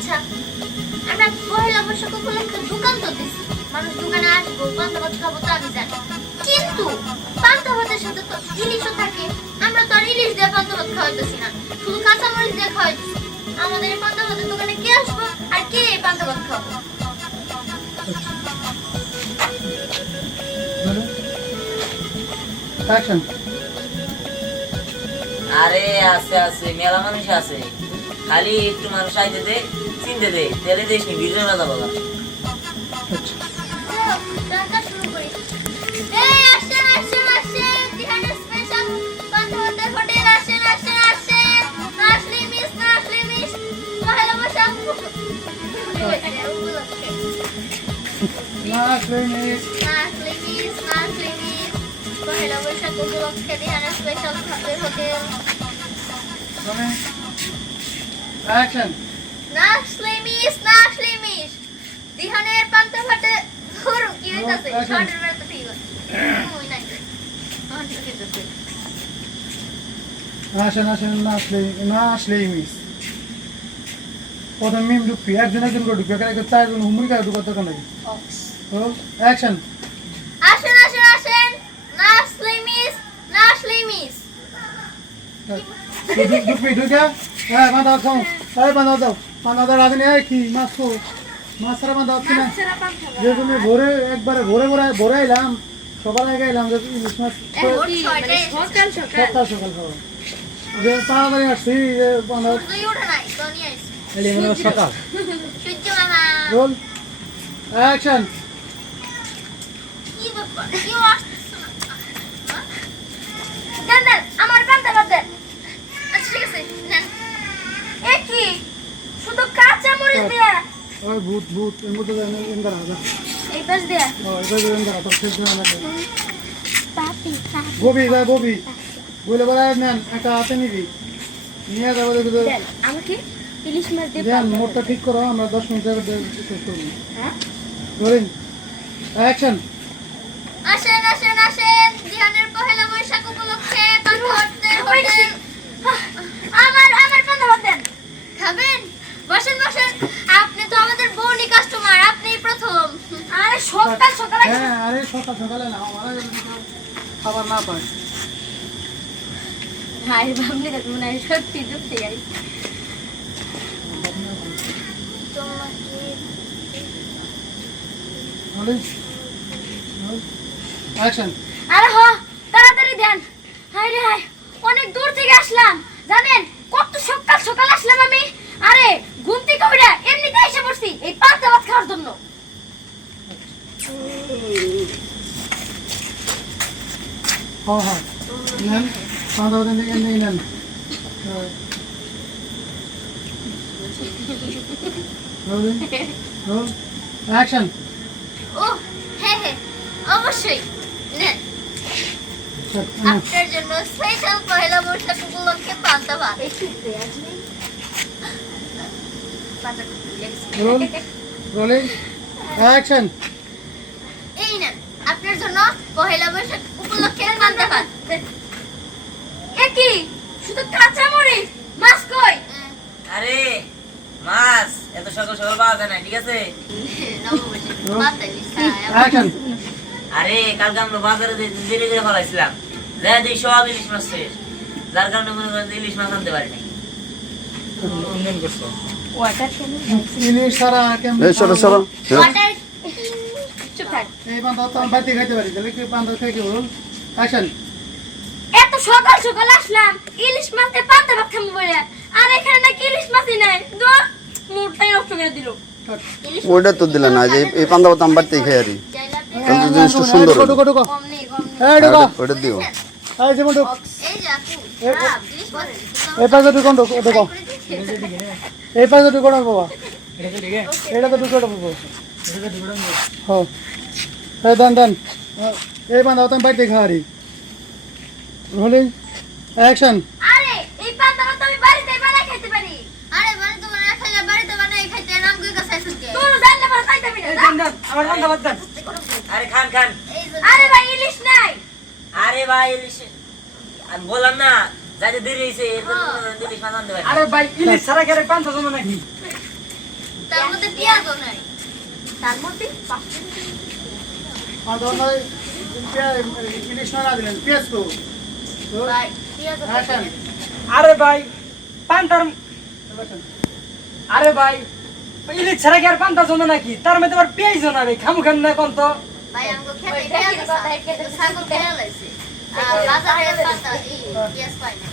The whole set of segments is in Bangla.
আচ্ছা আমরা পহেলা বৈশাখ উপলক্ষে দোকান তো দিছি, মানুষ দোকানে আসবো, পান্তা ভাত খাবো তো আমি জানি, কিন্তু পান্তা ভাতের সাথে তো ইলিশও থাকে। আমরা তো আর ইলিশ দিয়ে পান্তা ভাত খাওয়াইতেছি না, শুধু কাঁচামরিচ দিয়ে খাওয়াইতেছি। আমাদের এই পান্তা ভাতের দোকানে কে আসবো আর কে এই পান্তা ভাত খাবো? অ্যাকশন। আরে আছে আছে মেলা মানুষ আছে, খালি একটু মানুষ আইতে দে, চিনতে দে, তেলে দেশ নি বিজয় রাজা বাবা। আচ্ছা রান্না শুরু করি। এই আসেন আসেন আসেন, দিহানের স্পেশাল পান্তা ভাতের হোটেল, আসেন আসেন আসেন। নাসলি মিস পহেলা বৈশাখ উপলক্ষে। নাসলি মিস পহেলা বৈশাখ উপলক্ষে দিহানের স্পেশাল ভাতের হোটেল। অ্যাকশন। নাসলি মিস দিহানের পান্তা ভাতে ধরো কি হইতাছে? শর্টের বেলা তো ঠিক আছে। ওই নাই আসেন আসেন। নাসলি মিস প্রথম মিম ঢুকবি, একজন একজন করে ঢুকবি, এখানে চারজন হুমুরি খায় ঢুকার দরকার নাকি? অ্যাকশন। আসেন আসেন আসেন, নাসলি মিস ঢুকবি ঢুকে হ্যাঁ বাঁধা খাও, এই বাঁধা দাও, বাঁধা দাও রাধে নেই কি মাছ তো মাছ ছাড়া বাঁধা হচ্ছে না। যে তুমি ভোরে একবারে ভোরে এলাম, সকালে এলাম যে ইলিশ মাছ সকাল খাওয়া যে তাড়াতাড়ি আসছি যে বাঁধা সকাল। Roll action. আমার পান্তা ভাত দেন। আচ্ছা ঠিক আছে নেন। এ কি শুধু কাঁচা মরিচ দিয়া? ওই ভূত এর মধ্যে এন্দার হাজা এই পাশ দিয়া ওই এন্দার তো শেষ না না গোবি বলে বলা নেন একটা হাতে নিবি নিয়ে যাবো দেখো দেন আমাকে ইলিশ মাছ দিয়ে দেন মোটটা ঠিক করো, আমরা 10 মিনিট আগে শেষ করব। হ্যাঁ রোলিং অ্যাকশন। আসেন আসেন আসেন, দিহানের পহেলা বৈশাখ উপলক্ষে পান্তা ভাতের হোটেল। আমার পান্তা ভাত দেন। খাবেন? বসেন আপনি তো আমাদের বউনি কাস্টমার, আপনিই প্রথম। আরে সকালে হ্যাঁ আরে সকালে না আমরা খাবার না পাই। হাই ভাবনি তো মনে হয় সত্যি দুঃখে যাই তোমাকে। Rolling action. আরে তাড়াতাড়ি দেন। হাই রে হাই, অনেক দূর থেকে আসলাম জানেন, কত সকাল আসলাম আমি। আরে ঘুম থেকে উঠে এমনিতে এসে পড়ছি এই পান্তা ভাত খাওয়ার জন্য। হ্যাঁ নেন পাঁচ দিন থেকে নেন রোলিং রোল অ্যাকশন। ও হ্যাঁ অবশ্যই নেন, আপনার জন্য স্পেশাল পহেলা বৈশাখ উপলক্ষে পান্তা ভাত। Role rolling action. এই নেন আপনার জন্য পহেলা বৈশাখ উপলক্ষে পান্তা ভাত। এ কি শুধু কাঁচা মরিচ, মাছ কই? আরে মাছ এত সকাল পাওয়া যায় না, ঠিক আছে? অ্যাকশন। আরে কালকে আমরা বাজারে দেরি করে ফেলাইছিলাম, যা দিই সব ইলিশ মাছ শেষ, যার কারণে মনে করেন ইলিশ মাছ আনতে পারি নাই। ইলিশ সারা কেমন ওয়াটার চুপ থাক। এই বান্দা তো আমি বাড়িতে খাইতে পারি, তাহলে কি বান্দা খাই কি বল? অ্যাকশন। এত সকাল আসলাম ইলিশ মাছ দিয়ে পান্তা ভাত খাবো বলে, আর এখানে নাকি ইলিশ মাছই নাই। দূর মুডটাই নষ্ট করে দিল। ওইটা তো দিলে না, যে এই পান্তা ভাত আমি বাড়িতেই খাই আরি, কিন্তু জিনিসটা সুন্দর হলো। ঢোকো কম নেই এই ঢোকো ওইটা দিও। এই যেমন ঢোক এই যে আপু হ্যাঁ ইলিশ মাছ এই পাশে ঢোকো ঢোকো এই পাশে ঢোকো না বাবা, এটা তো ঢোকো বাবা। হ্যাঁ এই দেন এই বান্দা তো আমি বাড়িতে খাই আরি। Rolling action. আরে এই পান্তা ভাত আমি বাড়িতে বানাই খেতে পারি। আরে বাড়িতে বানাই খাইলে বাড়িতে বানাই খাইতে নাম কই কাছে আইছস কে? তোর জানলে পরে খাইতে পারি না। আমার বান্দা বাদ দেন। আরে খান আরে ভাই ইলিশ নাই। আরে ভাই ইলিশ আমি বললাম না, যাতে দেরি হয়েছে ইলিশ মাছ আনতে পারি। আরে ভাই ইলিশ সারা করে পান্তা জমা নাকি? তার মধ্যে পেঁয়াজও নাই তার মধ্যে আর ধরুন ভাই ইলিশ মাছ না দিলেন পেঁয়াজ তো ভাই পেঁয়াজও অ্যাকশন আরে ভাই পান্তার আরে ভাই ইলিশ ছাড়া কি আর পান্তা জমে নাকি তার মধ্যে আবার পেঁয়াজ জমাবে খামু খান না কোন তো ভাই আমগো খেতে পেঁয়াজ আছে ছাগল খেয়ে লাইছে আর বাজারে পাতা পেঁয়াজ পাই না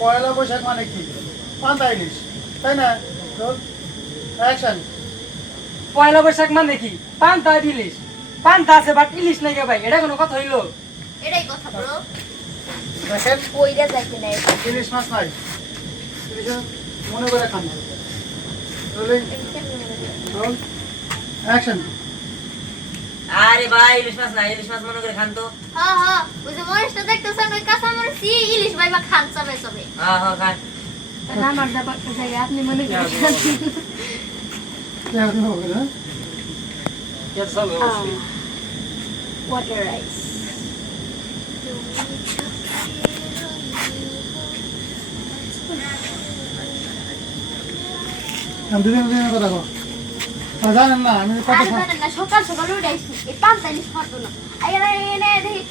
পয়লা বৈশাখ মানে কি পান্তা ইলিশ তাই না অ্যাকশন পয়লা বৈশাখ মানে কি পান্তা ইলিশ পান্তা আছে বাট ইলিশ নাই গে ভাই এটা কোনো কথা হইলো এটাই কথা ব্রো দেখেন কইরা যাইতে নাই ইলিশ মাছ নাই ইলিশ মনে করে খান রোলিং রোল অ্যাকশন আরে ভাই ইলিশ মাছ না, ইলিশ মাছ মনে করে খান তো। হ্যাঁ হ্যাঁ ওই যে মরিচটা দেখতেছেন ওই কাঁচা মরিচ ইলিশ ভাই বা খান সবে সবে হ্যাঁ হ্যাঁ খান। না মারদা পাকতে যাই আপনি মনে করেন क्या हो गया এটা চলবে অবশ্যই। ওয়াটার রাইস हम দুদিন কথা কো আর জানেন না আমি কত আরে জানেন না সকাল সকাল উঠে আইছি এই পাঁচটা ইলিশ মারতো না আইরা এনে দেখি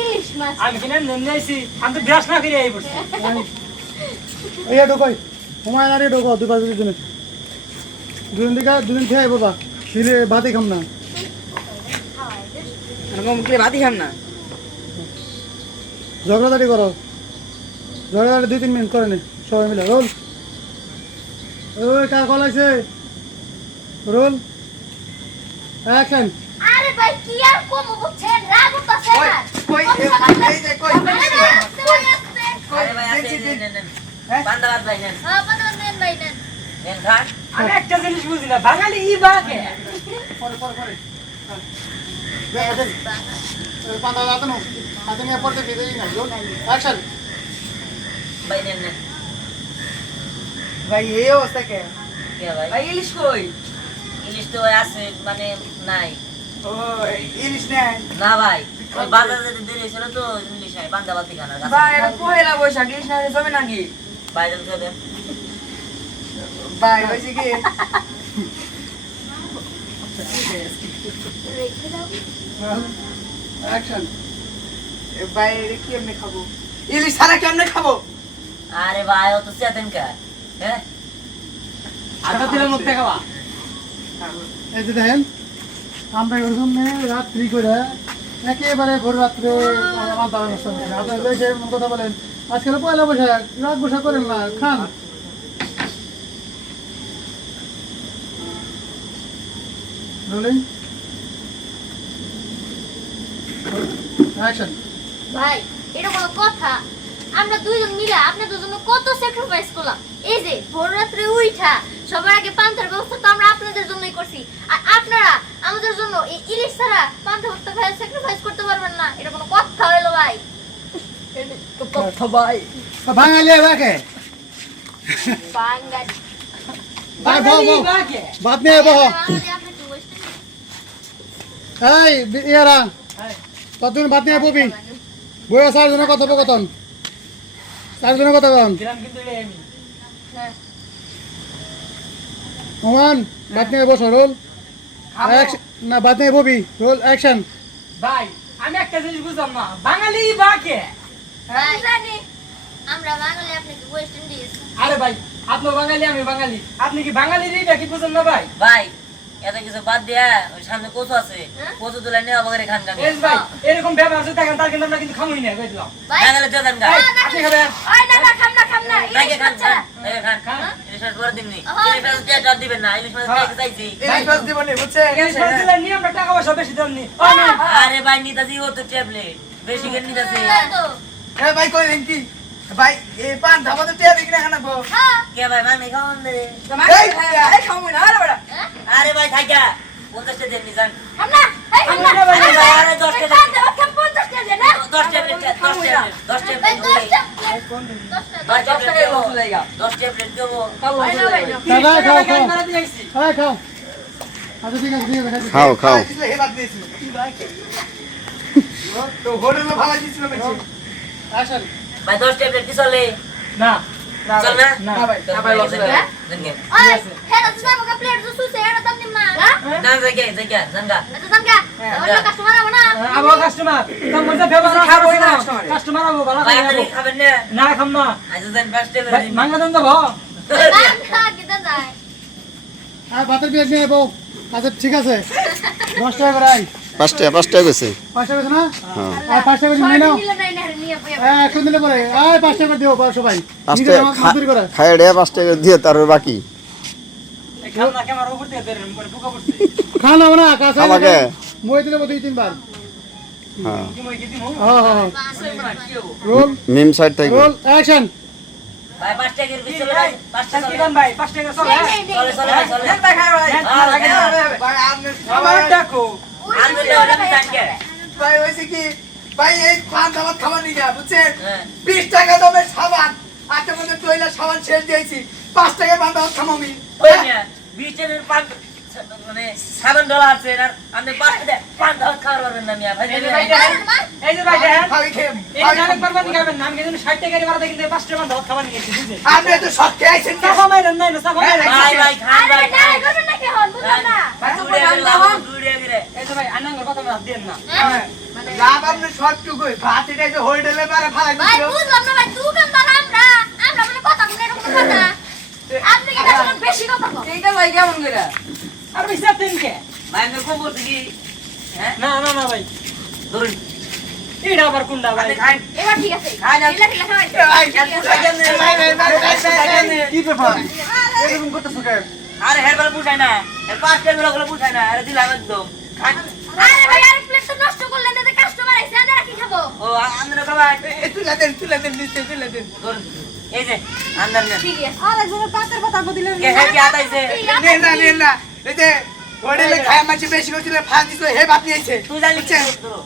ইলিশ মাছ আমি কিনে নেমে আইছি আমি তো ব্রাশ না করে আই পড়ছি এই ঢোকই হুমায়ুন আরে ঢোকো দুই পাঁচ দিন দুদিন খেয়ে বাবা দিলে ভাতই খাম না আমি ভাতই খাম না ঝগড়াঝাটি করো ঝগড়াঝাটি 2-3 মিনিট করে নে সবাই মিলে রোল ওই কার কল আছে রোল অ্যাকশন আরে ভাই কি আর কম বুঝছেন রাগ উঠছে না কই এই যে কই আরে ভাই আছে নেন। পান্তা ভাত ভাই নেন। হ্যাঁ বানান দেন ভাই নেন নেন খান। আমি একটা জিনিস বুঝি না বাঙালি ই বাকে পরে দেখেন পান্তা যাতে নো হাতে নিয়ে পড়তে দিতেই না রোল অ্যাকশন ভাই নেন নেন। ভাই এই অবস্থা কে কে ভাই? ভাই ইলিশ কই ইলিশ তো ভাই আছে মানে নাই। ও ইলিশ নেই না ভাই ওই বাজারে যেতে দেরি হয়েছিল তো ইলিশ নাই, পান্তা ভাতই খান আর ভাই এটা পয়লা বৈশাখ ইলিশ না জমে নাকি ভাই দেন খেয়ে দেন। ভাই হইছে কি রেখে দাও অ্যাকশন ভাই এটা কি এমনি খাবো ইলিশ ছাড়া কেমনে খাবো আরে ভাই ও তো চেতেন কা হ্যাঁ আটা দিলাম মধ্যে খাওয়া এই যে দেখেন আমরা এরকম রাত্রি করে একেবারে ভোর রাত্রে আমার দাঁড়ানো আপনার যে কথা বলেন আজকাল পয়লা বৈশাখ রাত বৈশাখ করেন না খান রোলিং অ্যাকশন ভাই এটা কোনো কথা আমরা দুইজন মিলে আপনাদের জন্য কত স্যাক্রিফাইস করলাম এই যে ভোর রাত্রে উইঠা সবার আগে পান্তার ব্যবস্থা তো আমরা আপনাদের জন্যই করছি আর আপনারা আমাদের জন্য এই ইলিশ ছাড়া পান্তা ভাত খায় স্যাক্রিফাইস করতে পারবেন না এটা কোনো কথা হলো ভাই তো কথা ভাই বাঙালি এবাকে বাঙ্গালি বাঙালি ই বাকে বাদ নিয়ে বহ বাঙালি আপনি কি ওয়েস্টার্ন এই ইয়ারা কতদিন বাদ নিয়ে ববি বইয়া 4 জনের কথোপকথন 4 জনের কথা বল দিলাম কিন্তু এটা আমি হ্যাঁ ওমান বাদ নিয়ে বসো রোল খাবো না বাদ নিয়ে ববি রোল অ্যাকশন ভাই আমি একটা জিনিস বুঝলাম না বাঙালি ই বাকে ভাই জানি আমরা বাঙালি আপনি কি ওয়েস্ট ইন্ডিজ আরে ভাই আপনি বাঙালি আমি বাঙালি আপনি কি বাঙালি রিটা কি বুঝেন না ভাই ভাই এত কিছু বাদ দিয়া ওই সামনে কচু আছে হ্যাঁ? কচু তুলে নেওয়া বগরে খান খান এস ভাই এরকম ব্যবহার আছে দেখেন তার কিন্তু আমরা কিন্তু খামুই না কইছিলাম ভাই না গেলে চেতেন কা আপনি খাবেন ওই না খাম না ভাইকে ইলিশ খান মাছ ছাড়া ভাইকে খান খান। ইলিশ মাছ পরে দিননি হ্যাঁ। ইলিশ মাছ দিয়ে টাকা দিবেন না ইলিশ মাছ দিয়ে চাইছি ইলিশ মাছ দিব নি বুঝছে এই সব দিলে নিয়ে আমরা টাকা পয়সা বেশি দাম নি আরে ভাই নিতাছি ও তো ট্যাবলেট বেশি করে নিতাছি তো এ ভাই কইলেন কি ভাই এই পান ধাবাতে টিয়া দেখি না খানা গো হ্যাঁ কে ভাই মানে খাওয়ান দে এই খামু না আরে বড়া আরে ভাই থাকা 50 টাকা দেন নি জান খাম না এই খাম না খাম না, ভাই, আরে 10 টাকা খাম দাও খাম 50 টাকা দে না 10 ট্যাবলেট 10 ট্যাবলেট ভাই 10 10 ট্যাবলেট টাকা 10 টাকা 10 ট্যাবলেট দেবো 10 ট্যাবলেট দেবো দাদা খাও খাও মারা দিয়েছি হ্যাঁ খাও আচ্ছা ঠিক আছে দিয়ে দেখাচ্ছি খাও খাও হে বাদ দিয়েছিল তো হোটেলে ভালো দিছিল মেছে অ্যাকশন ভাই 10 ট্যাবলেট কি চলে না চল না না ভাই, না ভাই, লস হয়ে যায়। জানগে ওই হেডা তো সামনে প্লেট তো সুসে হেডা দাম নিম না না জায়গা জানগা এটা দাম কা ওই কাস্টমার আবো না আবো কাস্টমার তো মজা ব্যবহার খাবো খাবো না না customer এ। কাস্টমার আবো ভালো ভাই করে আপনি আবো খাবেন না না খাম না আজ দেন পাঁচটা করে ভাই, দিন মাংনা দেন দেবো বান্ধা কিটা যায় আর ভাতের পেঁয়াজ নিয়ে বউ আচ্ছা ঠিক আছে 10 টাকা করে আই 5 টাকা গেছে 5 টাকা গেছে না হ্যাঁ আর 5 টাকা নিয়ে নাও নিলে নাই না নিয়ে বই হ্যাঁ এখন দিলে পরে আয় 5 টাকা দিও পারো সবাই 5 নিজের টাকা মজদুরি করে খায় দেয়া 5 টাকা দিয়ে তার বাকি খাম না ক্যামেরা উপর দিয়ে ধরে মানে পোকা পড়ছে খানা না কাছে আমাকে? মই দিলে 2-3 বার হ্যাঁ কি মই গেছি মো হ্যাঁ হ্যাঁ রোল মিম সাইড থেকে রোল অ্যাকশন ভাই পাঁচটা করে দিন চলে ভাই পাঁচটা কি চলে দেন ভাই 5 টাকা চলে চলে চলে ভাই চলে দেন ভাই, খাই ভাই। ভাই, আপনি আমার সবাই- ডাকো আনবে না ওটা আমি জানগে ভাই, হয়েছে কি? ভাই, এই পান দাবার খাবার নিয়ে যা, বুঝছেন? হ্যাঁ 20 টাকা দামের সাবান, আজকের মধ্যে টয়লেট সাবান ছেড়ে দিয়েছি। 5 টাকায় পান দাবার খাবো আমি। ওই না বিচের পান মানে $7 আছে আর আপনি পান দাও খাওয়ার পারবেন না মিয়া ভাই এই যে ভাই দেখেন এই যে ভাই দেখেন খাবি খেয়ে, এই খাবি নাটক খেয়ে। করবেন খাবেন নাম কিন্তু 60 টাকা ভাড়া দিয়ে 5 টাকা দাও খাবার নিয়ে গেছি বুঝছেন আপনি এত শখ খেয়েছেন কেন? সাফা মাইরেন নাই না সাফা মাইরেন ভাই ভাই খান আরে ভাই না করবেন না কি হন বুঝলাম না দুড়ে গেলে এই যে ভাই আনাঙ্গর কথা না দেন না হ্যাঁ। লাভ আপনি শখটুকুই। ভাত এটা যে হোটেলে পারে ফালাই ভাই দিছিল। বুঝলাম না ভাই দোকানদার আমরা বলে কথা বলে এরকম কথা আপনি কি আসলে বেশি কথা কন এইটা ভাই কেমন করে? আর ভাই সাথেন কে ভাই আমি কোন বলছি কি হ্যাঁ না না না ভাই ধরুন এটা আবার কোনটা ভাই আপনি খান এবার ঠিক আছে খাই না। ঢিলা ঢিলা খাওয়াই কি ব্যাপার? এরকম করতেছো কেন? আরে হেরবার বুঝাই না এর পাঁচটা গুলো বুঝাই না আরে দিলাম একদম খান আরে ভাই আর প্লেট তো নষ্ট করলেন এতে কাস্টমার আইছে আমরা কি খাবো ও আন্দর খাবার তুলে দেন, নিচে তুলে দেন। ধরুন এই যে আন্দর না ঠিক আছে আর একজনের পাতের কথা বদিলেন কে হে কি আতাইছে নে না, নে না। এই যে হোটেলে খায় মাছি বেশি করে দিলে ফান দিছিল, হে ভাত নিয়েছে। তুই জানি কি ধরো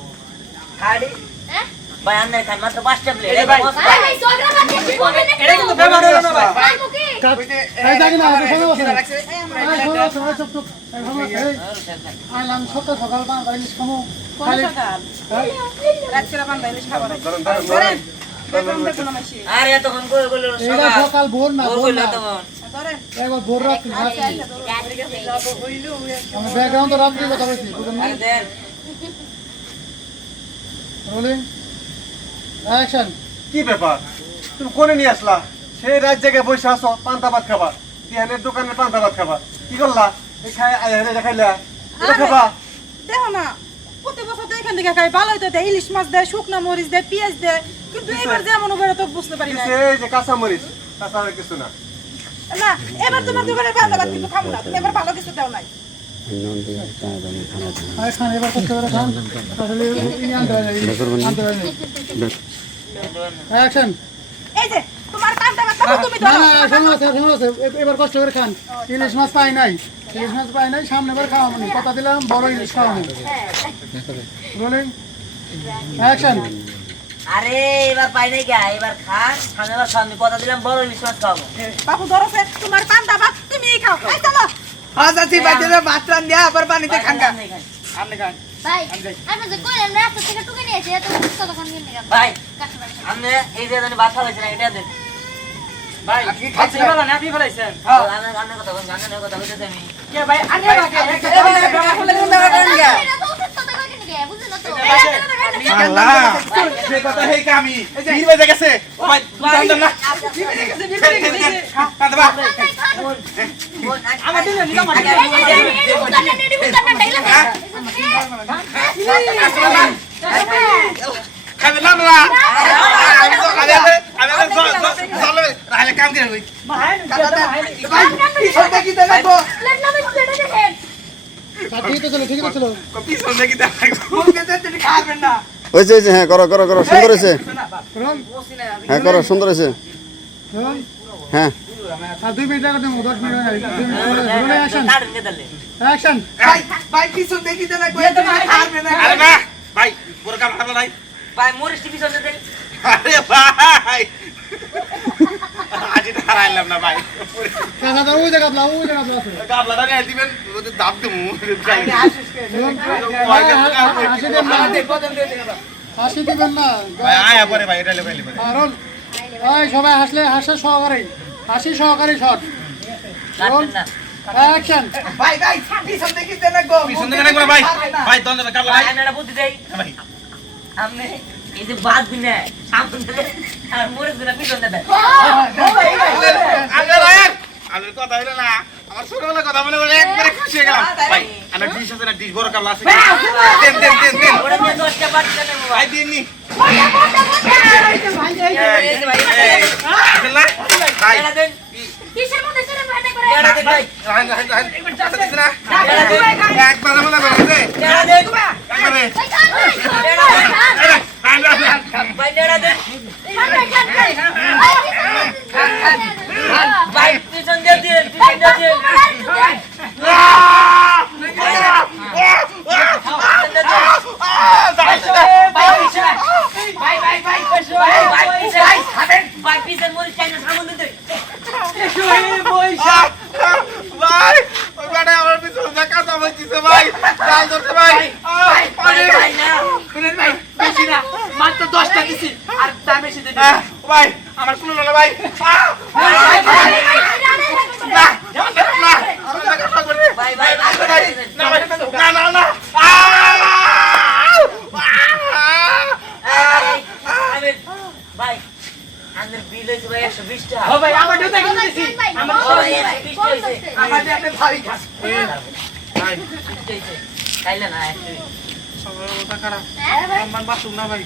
খাড়ি হ্যাঁ ভাই আন্দর খান মাত্র পাঁচটা প্লেট এই ভাই, ভাই ভাই ঝগড়া বাদ দিয়ে বলবেন না এটা কিন্তু ব্যবহার হলো না ভাই খাবো কি ওই যে, এই দেখি না খাবার শোনো কিনা রাখছে। আইলাম সকাল সকাল বান ইলিশ খামো খালি আরে এতক্ষণ করে বললো এইটা সকাল ভোর না ভোর ভোর কইলো না তখন একবার ভোর রাত্রি আমি ব্যাকগ্রাউন্ড তো রাত্রি কথা বলছি বুঝলেন না আরে দেন রোলিং অ্যাকশন কি ব্যাপার তুমি কোনে নিয়ে আসলা সেই রাত জায়গায় বসে আসো পান্তা ভাত খাবা দিহানের দোকানের পান্তা ভাত খাবা কি করলা এই খাই আইহারে দেখাইলা এটা খাবা দেখো না প্রতি বছর তো এখান থেকে খাই ভালোই তো দেয় ইলিশ মাছ দেয় শুকনো মরিচ দেয় পেঁয়াজ দেয় কিন্তু এবার যেমন করে তো বুঝতে পারি না কিসে এই যে কাঁচা মরিচ কাঁচা আর কিছু না না এবার তোমার দোকানে বান্ধা ভাত কিন্তু খাবো না তুমি এবার ভালো কিছু দাও নাই আরে খান এবার কষ্ট করে খান আসলে ইনি আনতে হয় আনতে হয় অ্যাকশন এই যে তোমার পান্তা ভাত খাবো তুমি না ধরো না শোনো আছে এবার কষ্ট করে খান ইলিশ মাছ পাই নাই ইলিশ মাছ পাই নাই সামনে বার খাওয়া মানে কথা দিলাম বড় ইলিশ খাওয়া রোলিং অ্যাকশন আরে এবার পাই নাই কে এবার খান সামনে সামনে কথা দিলাম বড় ইলিশ মাছ খাবো বাবু ধরো সে, তোমার পান্তা ভাত তুমি খাও এই চলো হ্যাঁ, চাচি, বাচ্চারা ভাত রান দিয়া, আবার পানিতে খান গা। আপনি খান। ভাই আপনি যে কইলেন রাস্তা থেকে টুকে নিয়েছে এত কতক্ষণ নিয়ে গেল ভাই কাস্টমার আপনি এই যে জানি ভাত খাওয়াইছে না এটা দেন ভাই আপনি আপনি খাচ্ছেন? ভালো না আপনি ফলাইছেন গানের কথা বল গানের কথা বলতেছি আমি কে ভাই আরে বাকি একটা এটা তো ওষুধ তো দেখো কি বুঝছেন না তো আল্লাহ সে কথা হেই কামি কি বাজে গেছে ও ভাই দাম দাম না পান্তা ভাত আমার দিলেন নিলাম খাবে না না আমি রাইলে কাম করে হই ভাই ভাই, পিছন দেখি তো দেখো। ঠিক তো চলো ঠিক তো চলো পিছন দেখি দেখ মুখ দিয়ে তুমি খাবেন না। হয়েছে হয়েছে হ্যাঁ করো করো করো সুন্দর হয়েছে রোল হ্যাঁ করো সুন্দর হয়েছে রোল হ্যাঁ আর 2 মিনিট লাগবে 10 মিনিট লাগে 2 মিনিট রোলিং অ্যাকশন কাটেন কে দিলে অ্যাকশন ভাই, ভাই, পিছন দেখি তো দেখো, তুমি খাবেন না। আরে না ভাই পুরো কাম ভালো নাই ভাই মরিস টিভি চলতে দেন আরে ভাই আজ এটা হারাইলাম না ভাই কাকা দাও ওই জায়গা আছে গাবলাটা নিয়ে দিবেন দাব দেবো আসি দিবেন না ভাই আয়া পরে ভাই এটা লেবে রোল ওই সবাই হাসি সহকারে শট কাটবেন না অ্যাকশন ভাই ভাই পিছন থেকে দেন গো পিছন থেকে না ভাই ভাই দন দেবে কাটলা ভাই আমি একটা বুদ্ধি দেই ভাই আপনি এই যে বাদ দিনে সামনে দিলে আর মরে দিলে পিছন দেবে আগে রাখ আমি কথা হইলো না আমার ছোটবেলা কথা মনে করে একবারে খুশি হয়ে গেলাম ভাই আমার ডিশ আছে না ডিশ বড় কাটলা আছে দেন দেন দেন দেন ওরে নিয়ে 10টা বাচ্চা নেবো ভাই দিন নি ভাই এরা দেন কিসের মধ্যে ছেড়ে ভাটা করে এরা দেন ভাই একবার মনে করছে এরা দেন একবারে ভাই খান ভাই এরা দেন খান ভাই পিছন দিয়ে দিন পিছন দিয়ে দিন ভাই পিছন মরে চাই না সামনে দিতে ভাই ওই বাড়ি আমার পিছনে দেখা যাচ্ছে ভাই চাল ধরছে ভাই ভাই না শুনেন ভাই বেশি না মাত্র 10টা দিছি আর তা বেশি দিন ভাই আমার কোনো না ভাই ভাই ভাই না না না ভাই আমাদের বিল হয়েছে ভাই 120 টাকা ও ভাই আমার দুটো কিনে দিছি আমার সবাই 120 হয়েছে আমাদের আপনি ভাই খাস খাইলে না একটু আমার বাসুক না ভাই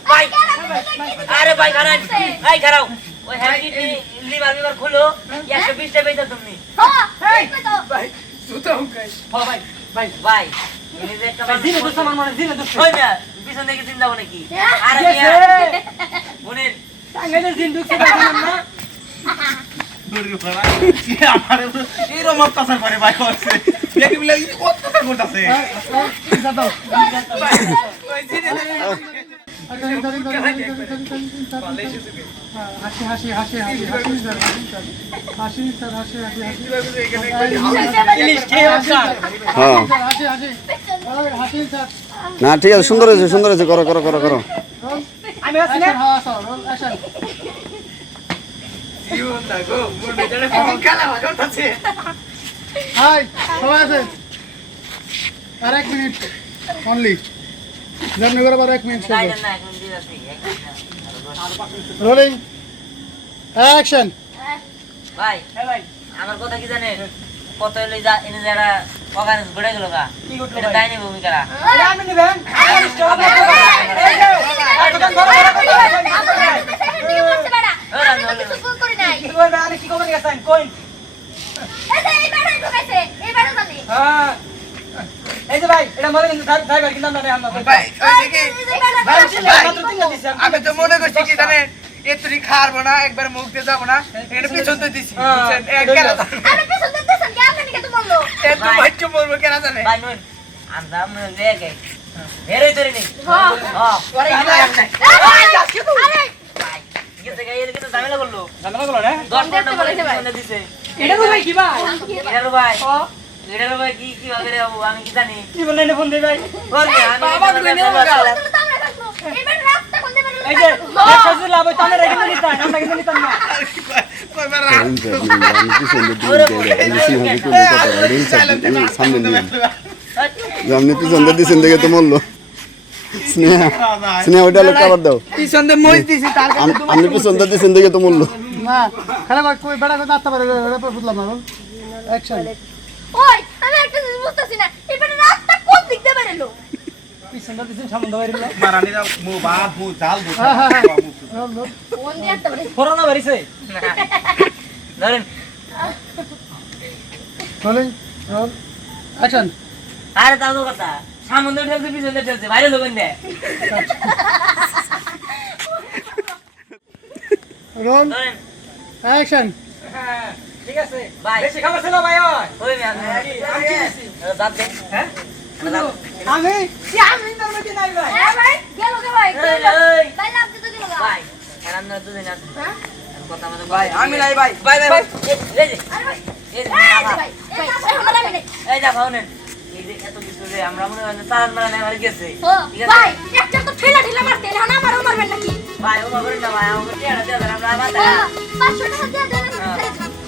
ভাই আরে ভাই খারাপ ভাই খারাপ ওই হ্যান্ডি লিভার খুলো 120 টাকা পেয়েছো তুমি ভাই সুতো গাই ও ভাই ভাই ভাই এনে যে একটা ভাই দিনে দুটো আমার মনে দিনে দুটো ওই না পিছন থেকে চিন্তা হবে নাকি আরে শুনেন টাঙ্গাইলে দিন ঢুকছে দেখেন না আমার এরকম অত্যাচার করে ভাই করছে দেখি বলে অত্যাচার করতেছে ইলিশ খেয়ে আসা হ্যাঁ না ঠিক আছে সুন্দর হয়েছে করো করো করো করো আমি আছি না ইউন না গো মোর বেটারে ফোন খেলা করতেছে হাই সবাই আছে আর 1 মিনিট অনলি জানি করে আর 1 মিনিট গাইড না এখন দিয়ে যাচ্ছি রোলিং অ্যাকশন ভাই হ্যাঁ ভাই আমার কথা কি জানেন কত হইলে যা এনে যারা অগারেন্স ঘুরে গেল গা কি করতে এটা ভাই দাইনি ভূমিকারা এটা আমি নেবেন কি করবে আমি কি করবেন গেছেন কইন হ্যাঁ এই যে ভাই এটা মরে কিন্তু ড্রাইভার কিন্তু আমরা আমরা ভাই ওইদিকে মাত্র তিনটা দিছি আমি তো মনে করছি কি জানেন এতরি খারবো না একবার মুখ দিয়ে যাবো না এটা পিছন তো দিছি বুঝছেন এক গেল এত বাচ্চ বলবো কেন জানে ভাই নই আমরা মনে দেখে হেরে ধরে নেই হ্যাঁ পরে ভাই গেছে গাই এর কিন্তু ঝামেলা করলো জানা গেল রে 10 ঘন্টা পরে দিছে এটা তো ভাই কি ভাই এর ভাই ও এর ভাই কি ভাবে রে বাবু আমি কি জানি কি বললেন ফোন দে ভাই বলবে আমি বাবা তুই নিয়ে গেল এই যে একসাথে লাভ হয় তাহলে রেখে নিতে আমরা কিন্তু নিতাম না আপনি পিছন দিচ্ছেন দেখে তো মরলো স্নেহা স্নেহা ওইটা লোক আবার দাও পিছন দিয়ে মই দিছি তার আপনি পিছন দিচ্ছেন দেখে তো মরলো না খেলা কই বেড়া কই নাচতে পারে এটা বুঝলাম না অ্যাকশন পিছনটা দিছেন সামনে দাঁড়িয়ে দিল মারানিরা মু বাপ মু জাল বসে করোনা বাড়িছে ধরেন রোলিং রোল অ্যাকশন আরে তাও তো কথা সামনে ঠেলছে পিছনে ঠেলছে বাইরে লোকেন দে রোল ধরেন অ্যাকশন হ্যাঁ ঠিক আছে ভাই বেশি খাবার ছিল ভাই ওই ওই আমি দাঁত দেন হ্যাঁ দাঁত আমি আমি তোর মধ্যে নাই ভাই ভাই এরাম না দুদিন আছে কথা আমাদের ভাই আমি নাই ভাই ভাই ভাই ভাই এই যে এই যে এই যা ভাবনেন এই যে এত কিছু রে আমরা মনে হয় চালান মারা নেই আমার গেছে ও ঠিক আছে ভাই একটা তো ঠেলা ঠেলা মারতে এখন আমারও মারবেন নাকি ভাই ও মাগরে না ভাই আমাকে টিয়াটা দিয়ে দেন আমরা আবার 500 টাকা দিয়ে দেন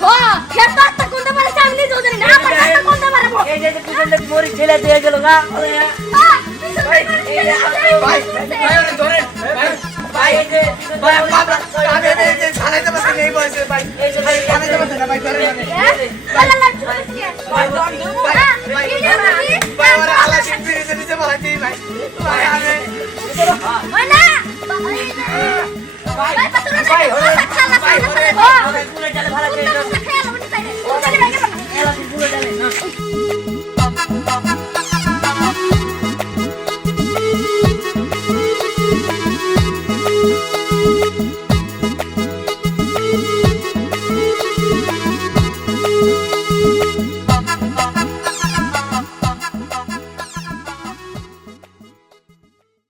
হো খেত তো কোনটা পারে সামনে যাও জানি না আমার কাছে কোনটা পারবো এই যে পিছন থেকে মরি ঠেলা দিয়ে গেল গা ভাই ভাই ওরে ধরেন ভাই ভাই এই যে ভাই বাবা আমি এই যে ছাড়াইতে পারছি না এই বয়সে ভাই এই যে ভাই ছাড়াইতে পারছি না ভাই ধরেন ভাই ভাই ওরে আল্লাহ শিখতে নিজে বলাইছি ভাই ভাই আমি না